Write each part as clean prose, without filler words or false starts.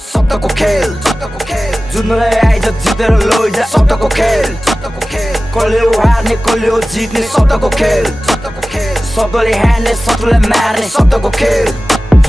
शब्दको खेल जुत्नुलाई आइज जितेर लैजा शब्दको खेल कसले हार्ने कसले जित्ने शब्दको खेल शब्दले हान्ने शत्रुलाई मार्ने शब्दको खेल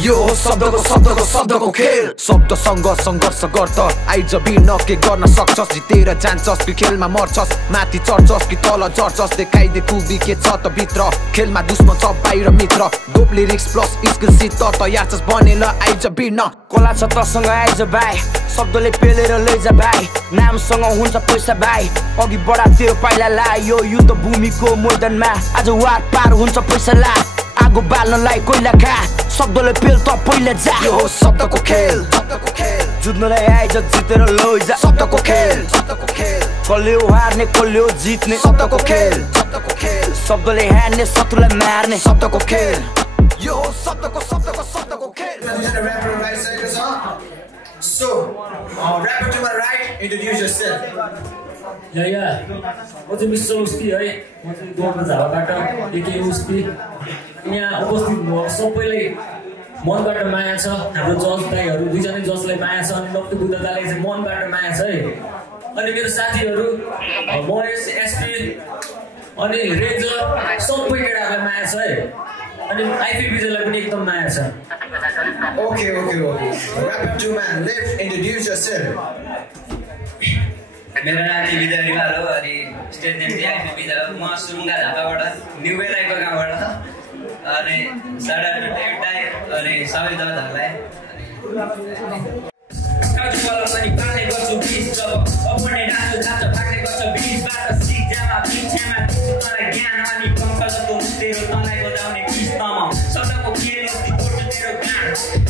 यो हो शब्दको खेल शब्दसँग सङ्घर्ष गर्छ आइज बिन के गर्न सक्छस् जितेर जान्छस् कि खेलमा मर्छस् माथि चढ्छस् कि तल झर्छस् देखाइदे खुबी के छ त भित्र खेलमा दुश्मन छ बाहिर मित्र दोप लिरिक्स प्लस स्किलसित तयार छस् बनेर आइज बिन कला छ तसँग आइज भाइ शब्दले पेलेर लैजा भाइ नामसँग हुन्छ पैसा भाइ अघि बढा तेरो पाइला ला यो युद्ध भूमिको मैदानमा आज वार पार हुन्छ पैसा ला आगो बाल्नलाई कोइला खा शब्दले पेल त पहिला जा यो हो शब्दको खेल जुत्नुलाई आइज जितेर लैजा शब्दको खेल कसले हार्ने कसले जित्ने शब्दको खेल शब्दले हान्ने शत्रुलाई मार्ने शब्दको खेल यो हो शब्दको खेल So, rapper to my right, introduce yourself. Yeah. म चाहिँ मिस्टर उस्की है म चाहिँ गोर्खा झापाबाट एके उस्की यहाँ उपस्थित भयो सबैलाई मनबाट माया छ हाम्रो जज दाइहरू दुईजनै जजलाई माया छ अनि नक्ति बुद्धतालाई चाहिँ मनबाट माया छ है अनि मेरो साथीहरू महेश एसपी अनि रेन्जर सबै केटाहरूलाई माया छ है अनि आइपी विजयलाई पनि एकदम माया छ Okay. Rapper to my left, introduce yourself. मेरो नाम विजय रिमाल हो अनि स्टेट नेम आइपी विजय हो म सुरुङ्गा झापाबाट न्यु बेलायको गाउँबाट अनि साडा टाइ अनि सबै दलहरूलाई पनि पाल्ने गर्छु बिच जब अपने नाच्नु जान्छ भाग्ने गर्छ बिचबाट शिक्षामा पिछामा मलाई ज्ञान अनि कङ्कलको तेरो तँलाई बजाउने गीतमा शब्दको खेल तेरो गान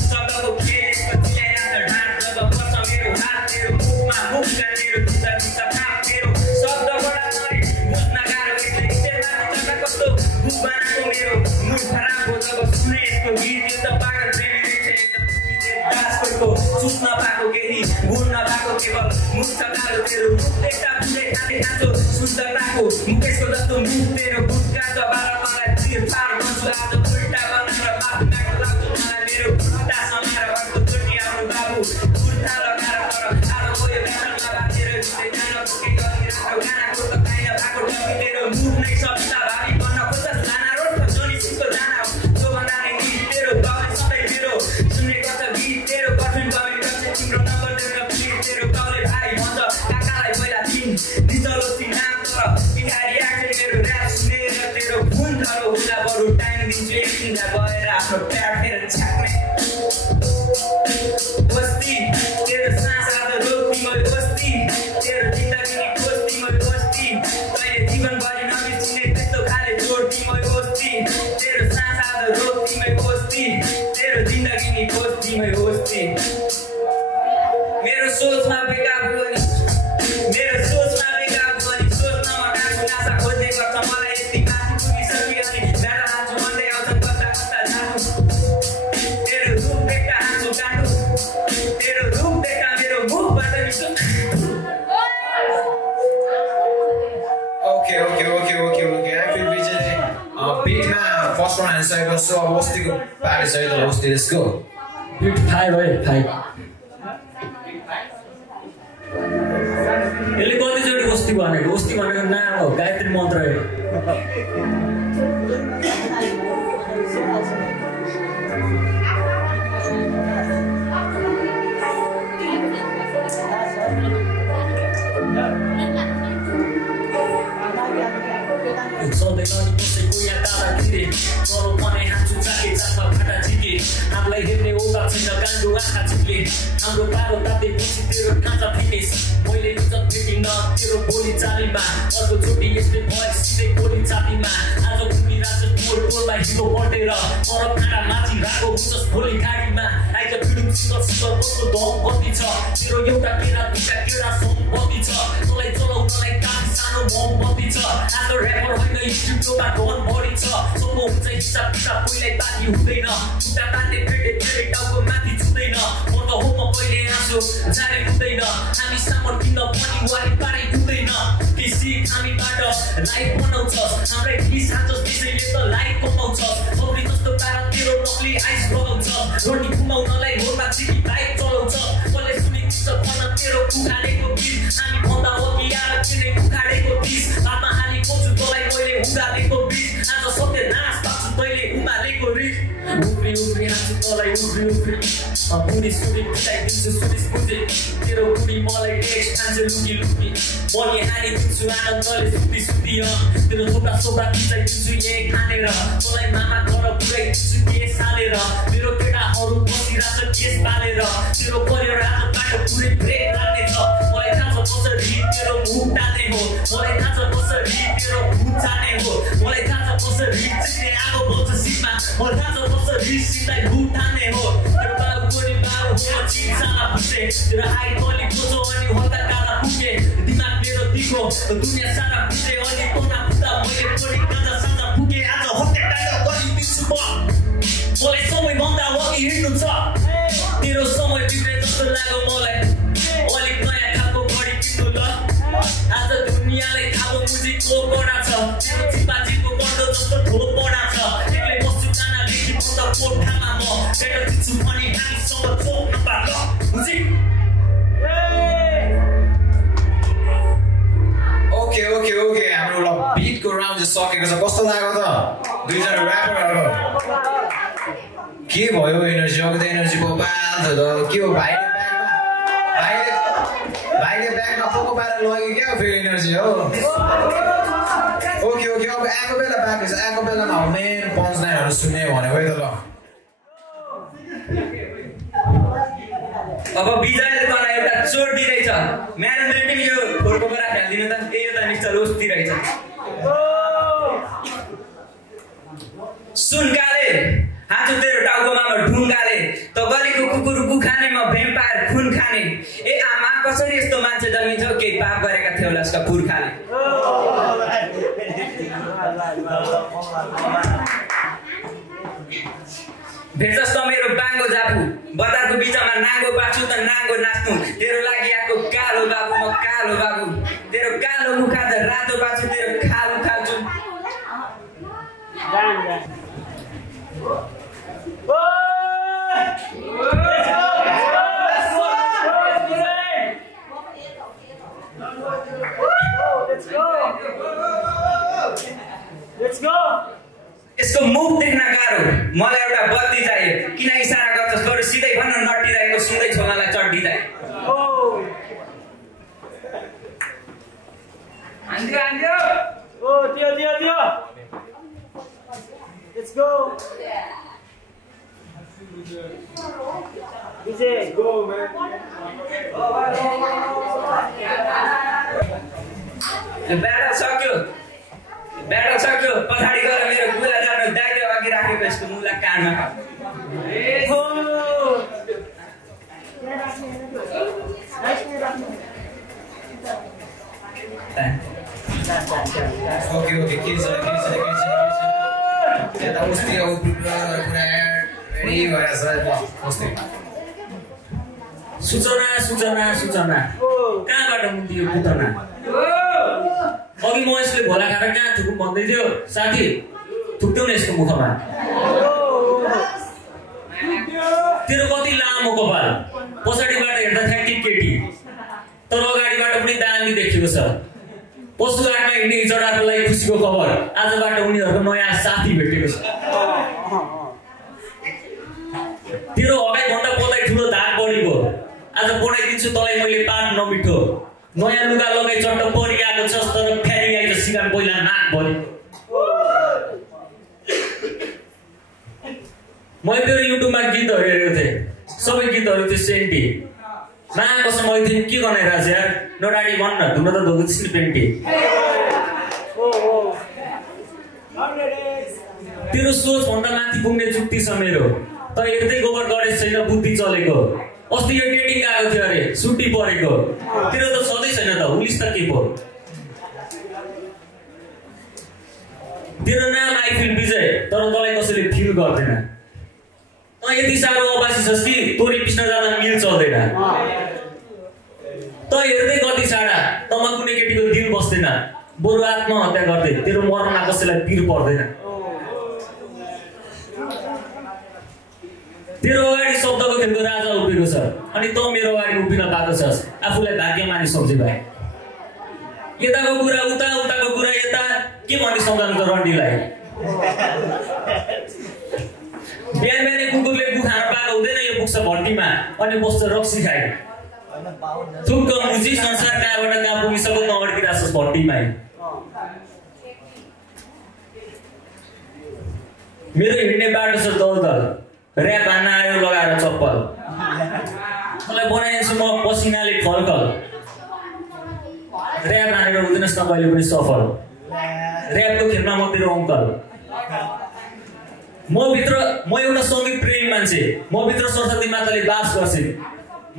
शब्दको खेल यसको चियाइराख्छ ढाँट जब पर्छ मेरो हात तेरो मुखमा मुखका तेरो जुत्ता जुत्ता फाप तेरो शब्दबाट मलाई बुझ्न गाह्रो यसले स्टेजमा कस्तो बुक बनाएको मेरो मुख खराब हो जब सुने यसको गीत यो त पागल प्रेमी रहेछ एकदम दासको सुत्न पाएको केही गुण नपाएको केवल मुख चकालो तेरो एउटा पुरै खाने खाँचो शुद्धताको मुकेशको जस्तो मुख तेरो गुटका जबार मलाई चिर पार गर्छु आज उल्टा बनाएर बाबुकाको लाग्छु मलाई मेरो खुट्टा समाएर अर्को चोटि आउनु बाबु कुर्ता लगाएर तर आज गयो ब्याटरमा बाँचेर जित्दै जान के गरिरहेको गानाको त पाइन भएको टपी तेरो मुख नै सत्ता भावी बन्न खोज्छस् लाना रोड जोनी सिसको जाना हो त्योभन्दा नै गीत तेरो गाउने सधैँ मेरो सुन्ने गर्छ गीत तेरो कठिन कमेन्ट गर्छ तिम्रो नम्बर तेरो प्लिज तेरो गाउँले भाइ भन्छ काकालाई पहिला दिन निचलो नाम तर बिहारी आएको मेरो ऱ्याप सुनेर तेरो खुन धरो हुँदा बरु टाइम दिन्छु एकछिन गएर आफ्नो प्यार फेर छाक्ने बस्ती तेरो सास आज रोक्ती मैले बस्ती तेरो जिन्दगी खोज्ती मैले बस्ती तैँले जीवनभरि नबिर्सिने त्यस्तो खाले जोड्ती मैले बस्ती तेरो सास आज रोक्ती मैले बस्ती तेरो जिन्दगी नि खोज्ती मैले बस्ती मेरो सोचमा बेकाबु अनि सोच्नमा डाँसु नासा खोज्ने गर्छ मलाई यति माथि पुगिसक्यो अनि डाँडा हान्छु भन्दै आउँछन् कता जानु तेरो रूप देख्दा हाँसु काटु तेरो रूप देख्दा मेरो मुखबाट मिठो Okay. I feel Vijay. Beatमा first round हानिसकेको so अब वस्तीको पारी छ त वस्ती let's go. बिट 5 है 5 यसले कतिचोटि वस्ती भनेको नाम हो गायत्री मन्त्र हो सधैँ कसैको यहाँ दादागिरी गरौँ भने हाँसु चाके चापा फाटा झिके हामीलाई हेर्ने औकात छैन गान्डो आँखा झिक्ले हाम्रो पारो तातेपछि तेरो काँचा फिनिस मैले इज्जत भेटिन तेरो बोली चालीमा अर्कोचोटि यस्तै भयो सिधै गोली छातीमा आज घुमिरहेछ टोलमा हिरो बढेर तर काँडा माथि राको हुन्छस् भोलि गाडीमा आइज फिडुङ सिङ्गल कस्तो दम कति छ तेरो एउटा केरा दुईटा केरा सम्पत्ति छ तँलाई चलाउनलाई काफी सानो मोमबत्ती छ आज ऱ्यापर होइन स्टुडियोमा ढोल बढी छ सोमो हुन्छ हिसाब किताब पहिल्यै बाँकी हुँदैन खुट्टा तान्ने फेरि टाउको माथि छुँदैन म त हो म कहिले आँसु जाने हुँदैन हामी सामान किन्न पनि वारिपारै हुँदैन कि सिक हामीबाट लाइफ बनाउँछस् हाम्रै क्लिस हान्छस् त्यसैले त लाइफ कमाउँछस् अब रोटी घुमाउनलाई घोरमा चिठी बाइक चलाउँछ कसले सुनिन्छ भन तेरो उखालेको गीत हामी भन्दा अघि आएर किने उखाडेको बिस हातमा हाली खोज्छु तँलाई मैले उखालेको बिच आज सत्य नाश पाउँछु तैँले उमालेको रिस उफ्री उफ्री हान्छु तँलाई उफ्री उफ्री पुलिस पुलिस पिटाइदिन्छु सुलिस बुझे तेरो बुढी मलाई टेक्स्ट खान्छु लुकी लुकी मनी हानिदिन्छु आनन्दले सुती सुती तेरो थोप्रा सोप्रा पिचाइदिन्छु यही खानेर तँलाई मामा घर पुऱ्याइदिन्छु केस हालेर मेरो केटाहरू बसिरहेछ केस बालेर तेरो परिवार आज बाटो पुरै ब्रेक लाग्नेछ मलाई थाहा छ कसरी तेरो मुख टाने हो मलाई थाहा छ कसरी तेरो भुत जाने हो मलाई थाहा छ कसरी चिन्ने आगो बल्छ सिटमा मलाई थाहा छ कसरी सिटलाई भुत ठाने हो तेरो बाबु गोरी बाबु हो चिन्साला फुटे तेरो हाई तली खोजो अनि हल्का काला पुगे दिमाग मेरो दिगो दुनियाँ सारा फुटे अनि तोना फुट्दा मैले पढी गाजा साजा पुगे आज हत्या काण्ड गरिदिन्छु म मलाई समयभन्दा अघि हिँड्नु छ तेरो समय बिग्रे जस्तो लाग्यो मलाई अलिक नयाँ खालको घडी किन्नु ल आज दुनियाँलाई थाहा मुजिकको कडा छ तेरो चिपाचीको बन्डो जस्तो ठोक बडा छ एक्लै बस्छु कानादेखि पुग्छ कोठामा म बेटर दिन्छु पनि हामीसँग चोक नपार ल मुजिक ओके ओके ओके हाम्रो एउटा बिटको राउन्ड चाहिँ सकेको छ कस्तो लाग्यो त दुईजना ऱ्यापरहरू के भयो एनर्जी अब त एनर्जी बबाल छ त के हो भाइले ब्यागमा पोको पारेर लग्यो क्या फेरि एनर्जी हो ओके ओके अब आएको बेला बाँकी छ आएको बेलामा हो मेन पञ्च लाइनहरू सुन्ने भनेको है त ल अब विजयले मलाई एउटा चोट दिइरहेछ म्यानेजमेन्ट टिम यो फोरको बेला खेलिदिनु त ए यो त निश्चय रोज दिइरहेछ सुनकाले हातु तेरो टाउकोमा ढुङ्गाले त गलीको कुकुर खाने म भ्याम्पायर खुन खाने ए आमा कसरी यस्तो मान्छे जन्मिन्छ केही पाप गरेका थियो होला यसका पुर्खाले भेट्छस् त मेरो बाङ्गो जाफु बजारको बिचमा नाङ्गो बाछु त नाङ्गो नाच्नु तेरो लागि आएको कालो बाबु म कालो बाबु तेरो कालो मुखा त रातो बाछु तेरो खालु खाल्छु यसको मुख देख्न गाह्रो मलाई एउटा बत्ती चाहियो किन इसारा गर्छस् बरु सिधै भन्न नटिरहेको सुन्दै छोलालाई चड्डी चाहियो Let's go. DJ, go man. Battle सक्यो पछाडि गएर मेरो गुला जानु दाइले अघि राखेको यसको मुला कानमा ओके ओके के छ यता उस्तै हो कुरा रेडी भएर छ उस्तै सूचना सूचना सूचना कहाँबाट मुक्तियो पुतना अघि म यसले भोला खाएर कहाँ थुकुम भन्दै थियो साथी थुक्थ्यौ न यसको मुखमा तेरो कति लामो कपाल पछाडिबाट हेर्दा ठ्याक्की केटी तर अगाडिबाट पनि दामी देखिएको छ पशुघाटमा हिँड्ने चढाहरूलाई खुसीको खबर आजबाट उनीहरूको नयाँ साथी भेटेको छ तेरो अगाडिभन्दा पल्लाई ठुलो धाक बढीको आज पढाइदिन्छु तँलाई मैले पाठ नमिठो नयाँ लुगा लगाइ चट्ट परिआएको छस् तर फ्यारी आएको सिगान पहिला नाक भरि मैले तेरो युट्युबमा गीतहरू हेरेको थिएँ सबै गीतहरू थियो सेन्टी कसम मैले थिएँ के गनाइरहेको छ यार नडाडी भन्न धुन त धोको छिन् पेन्टी तेरो सोच भन्दा माथि पुग्ने जुक्ति छ मेरो तर हेर्दै गोबर गणेश छैन बुद्धि चलेको अस्ति यो डेटिङ गएको थियो अरे सुटी परेको तेरो त सधैँ छैन त उलिस त के पो तेरो नाम आई फिल विजय तर तँलाई कसैले फिल गर्दैन त यति साह्रो अबासी छस् कि तोरी पिस्न जाँदा मिल चल्दैन त हेर्दै कति साडा तँमा कुनै केटीको दिल बस्दैन बरु आत्महत्या गर्दै तेरो मरमा कसैलाई पिर पर्दैन तेरो अगाडि शब्दको खेलको राजा उभिएको छ अनि तँ मेरो अगाडि उभिन पाएको छस् आफूलाई भाग्यमानी सम्झे भाइ यताको कुरा उता उताको कुरा यता के भन्ने सम्झाउनु त रन्डीलाई बिहान बिहानै कुकुरले गु खान पाएको हुँदैन यो पुग्छ भट्टीमा अनि बस्छ रक्सी खाइ थुक्क मुजी संसार कहाँबाट कहाँ पुगिसक्यो त अड्किरहेछस् भट्टीमा मेरो हिँड्ने बाटो छ दलदल ऱ्याप हान्न आयो लगाएर चप्पल मलाई बनाइदिन्छु म पसिनाले खलखल ऱ्याप हानेर हुँदैनस् न कहिले पनि सफल ऱ्यापको खेलमा म तेरो अङ्कल म एउटा सङ्गीत प्रेमी मान्छे म भित्र सरस्वती माताले बास गर्छिन्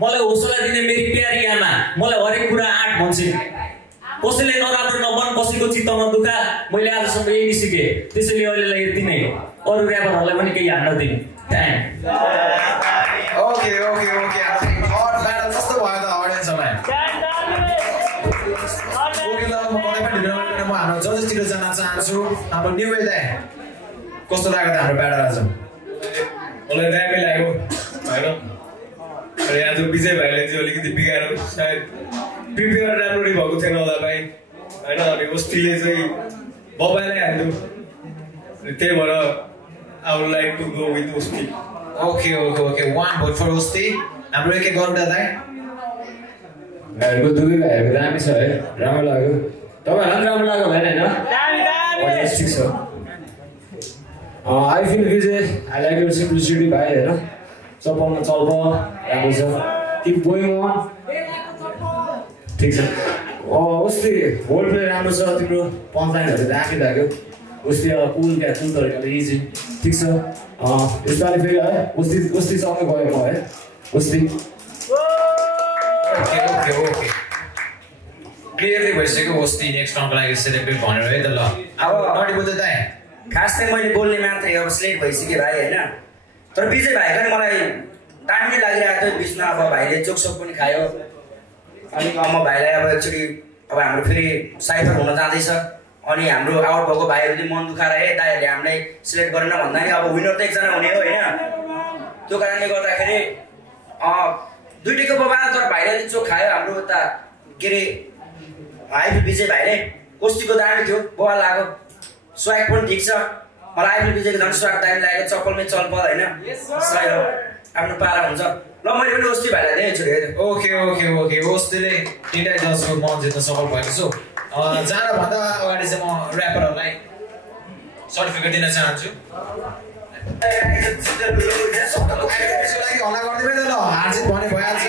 मलाई हौसला दिने मेरी प्यारी आमा मलाई हरेक कुरा आँट भन्छिन् कसैले नराम्रो नबन कसैको चित्तमा दुखा मैले आजसम्म यही सिकेँ त्यसैले अहिलेलाई यति नै अरू ऱ्यापरहरूलाई पनि केही हान्न दिनु ओके कस्तो भयो त अडियन्समा ओके ल म कतै पनि ढिलो नगरेर म हाम्रो जजेसतिर जान चाहन्छु हाम्रो न्यू वे दाइ कस्तो लाग्यो त हाम्रो ब्याटर आज मलाई दामी लाग्यो होइन अनि आज विजय भाइले चाहिँ अलिकति बिगाएर सायद प्रिपेयर राम्ररी भएको थिएन होला भाइ होइन अनि अस्तिले चाहिँ बबाइलाई हान्थ्यो अनि त्यही भएर I would like to go with Usti. Okay. One vote for Usti. हाम्रो एक गर्दा दाइ भाइहरुको दुवै भाइहरुको दामी छ है राम्रो लाग्यो तपाईहरुलाई राम्रो लाग्यो भएन हैन दामी ठिक छ I feel Vijay I like your simplicity भाइ हैन चपलमा चल्प राम्रो छ keep going on ठिक छ Usti होल प्ले राम्रो छ तिम्रो पञ्चलाइनहरु दामी लाग्यो Usti कुल तरिकाले इजी ठीक छ यसपालि फेरि है उस्ती सँगै गएको है उस्ती ओके क्लियरली भइसक्यो उस्ती नेक्स्ट राउन्डको लागि सेलेक्टेड भनेर है त ल अब नटी बुझ्दै दाइ खास चाहिँ मैले बोल्ने मात्रै अब सिलेक्ट भइसकेँ भाइ हैन तर विजय भाइको नि मलाई टाइम नै लागिरहेको थियो बिचमा अब भाइले चोकसोक पनि खायो अनि म भाइलाई अब एक्चुअली अब हाम्रो फेरि साइफर हुन जाँदैछ अनि हाम्रो आउट भएको भाइहरूले मन दुखाएर है दाइहरूले हामीलाई सिलेक्ट गरेन भन्दा नि अब विनर त एकजना हुने हो होइन त्यो कारणले गर्दाखेरि दुईटैको बबाल तर भाइले चोक खायो हाम्रो उता के अरे आइफिल विजय भाइले कोस्तीको दामी थियो बबाल लाग्यो स्वाग पनि ठिक छ मलाई आइफिल विजयको झन् स्वाग दामी लागेको चप्पलमै चल्पल होइन सही हो आफ्नो पारा हुन्छ ल मैले पनि उस्ती भाइलाई दिएँ छोरी ओके उस्तीले तिनवटा जजको मन जित्न सफल भएको छु जानभन्दा अगाडि चाहिँ म ऱ्यापरहरूलाई सर्टिफिकेट दिन चाहन्छु त्यसको लागि हल्ला गरिदिनु त ल हारजित भने भइहाल्छ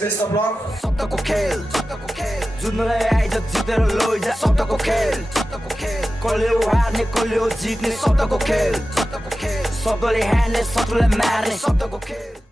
बेस्ट अफ लक शब्दको खेल जुन्नलाई आइज जितेर लैजा शब्दको खेल कसले हार्ने कसले जित्ने शब्दको खेल शब्दले हान्ने शत्रुलाई मार्ने शब्दको खेल